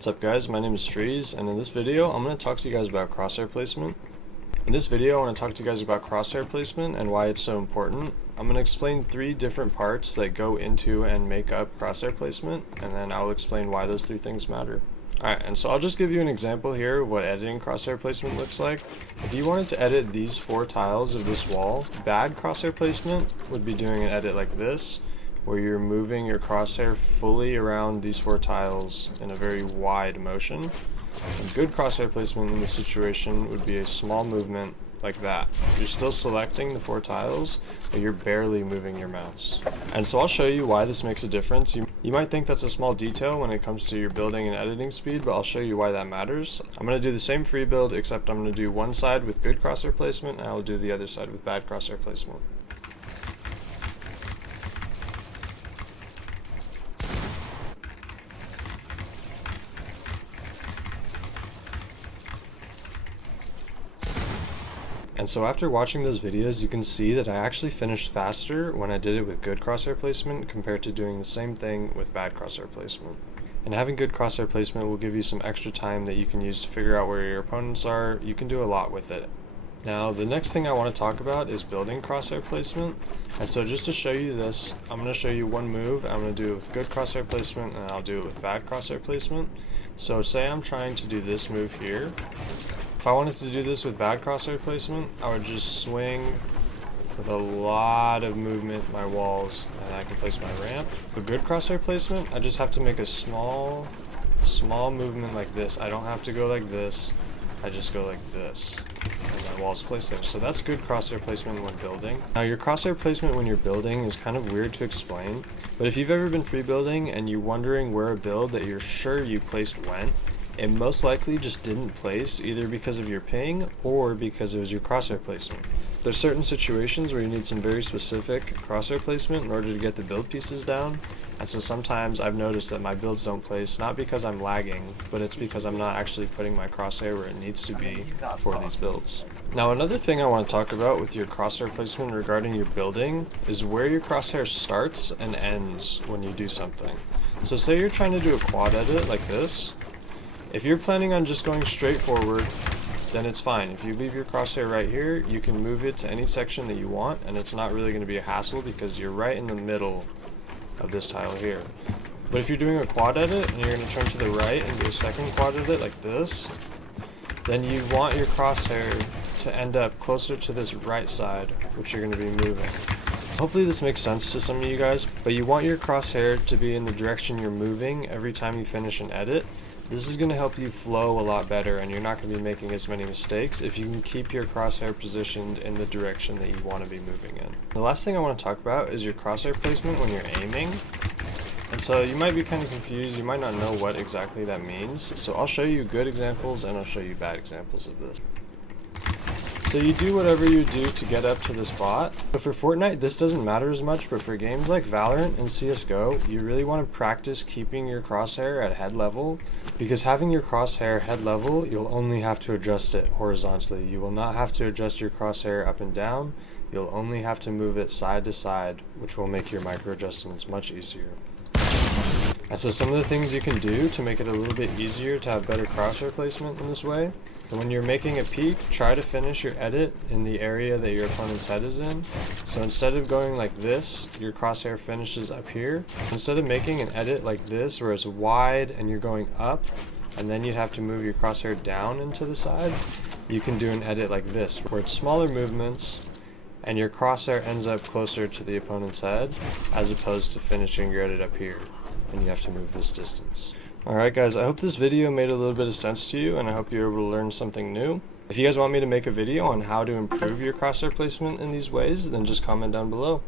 What's up guys, my name is Freeze, and in this video I'm going to talk to you guys about crosshair placement. In this video I want to talk to you guys about crosshair placement and why it's so important. I'm going to explain 3 different parts that go into and make up crosshair placement, and then I'll explain why those 3 things matter. Alright, and so I'll just give you an example here of what editing crosshair placement looks like. If you wanted to edit these 4 tiles of this wall, bad crosshair placement would be doing an edit like this, where you're moving your crosshair fully around these 4 tiles in a very wide motion. And good crosshair placement in this situation would be a small movement like that. You're still selecting the 4 tiles, but you're barely moving your mouse. And so I'll show you why this makes a difference. You might think that's a small detail when it comes to your building and editing speed, but I'll show you why that matters. I'm going to do the same free build, except I'm going to do one side with good crosshair placement, and I'll do the other side with bad crosshair placement. And so after watching those videos, you can see that I actually finished faster when I did it with good crosshair placement compared to doing the same thing with bad crosshair placement. And having good crosshair placement will give you some extra time that you can use to figure out where your opponents are. You can do a lot with it. Now, the next thing I want to talk about is building crosshair placement. And so just to show you this, I'm going to show you one move. I'm going to do it with good crosshair placement, and I'll do it with bad crosshair placement. So say I'm trying to do this move here. If I wanted to do this with bad crosshair placement, I would just swing with a lot of movement in my walls, and I can place my ramp. With good crosshair placement, I just have to make a small movement like this. I don't have to go like this, I just go like this, and my wall's placed there. So that's good crosshair placement when building. Now your crosshair placement when you're building is kind of weird to explain, but if you've ever been free building and you're wondering where a build that you're sure you placed went, it most likely just didn't place, either because of your ping or because it was your crosshair placement. There's certain situations where you need some very specific crosshair placement in order to get the build pieces down, and so sometimes I've noticed that my builds don't place, not because I'm lagging, but it's because I'm not actually putting my crosshair where it needs to be for these builds. Now another thing I want to talk about with your crosshair placement regarding your building is where your crosshair starts and ends when you do something. So say you're trying to do a quad edit like this. If you're planning on just going straight forward, then it's fine. If you leave your crosshair right here, you can move it to any section that you want, and it's not really going to be a hassle because you're right in the middle of this tile here. But if you're doing a quad edit and you're going to turn to the right and do a second quad edit like this, then you want your crosshair to end up closer to this right side, which you're going to be moving. Hopefully this makes sense to some of you guys, but you want your crosshair to be in the direction you're moving every time you finish an edit. This is going to help you flow a lot better, and you're not going to be making as many mistakes if you can keep your crosshair positioned in the direction that you want to be moving in. The last thing I want to talk about is your crosshair placement when you're aiming. And so you might be kind of confused, you might not know what exactly that means. So I'll show you good examples and I'll show you bad examples of this. So you do whatever you do to get up to the spot. But for Fortnite, this doesn't matter as much, but for games like Valorant and CSGO, you really want to practice keeping your crosshair at head level, because having your crosshair head level, you'll only have to adjust it horizontally. You will not have to adjust your crosshair up and down. You'll only have to move it side to side, which will make your micro adjustments much easier. And so some of the things you can do to make it a little bit easier to have better crosshair placement in this way. So when you're making a peek, try to finish your edit in the area that your opponent's head is in. So instead of going like this, your crosshair finishes up here. Instead of making an edit like this where it's wide and you're going up, and then you'd have to move your crosshair down into the side, you can do an edit like this where it's smaller movements and your crosshair ends up closer to the opponent's head, as opposed to finishing your edit up here and you have to move this distance. Alright guys, I hope this video made a little bit of sense to you, and I hope you're able to learn something new. If you guys want me to make a video on how to improve your crosshair placement in these ways, then just comment down below.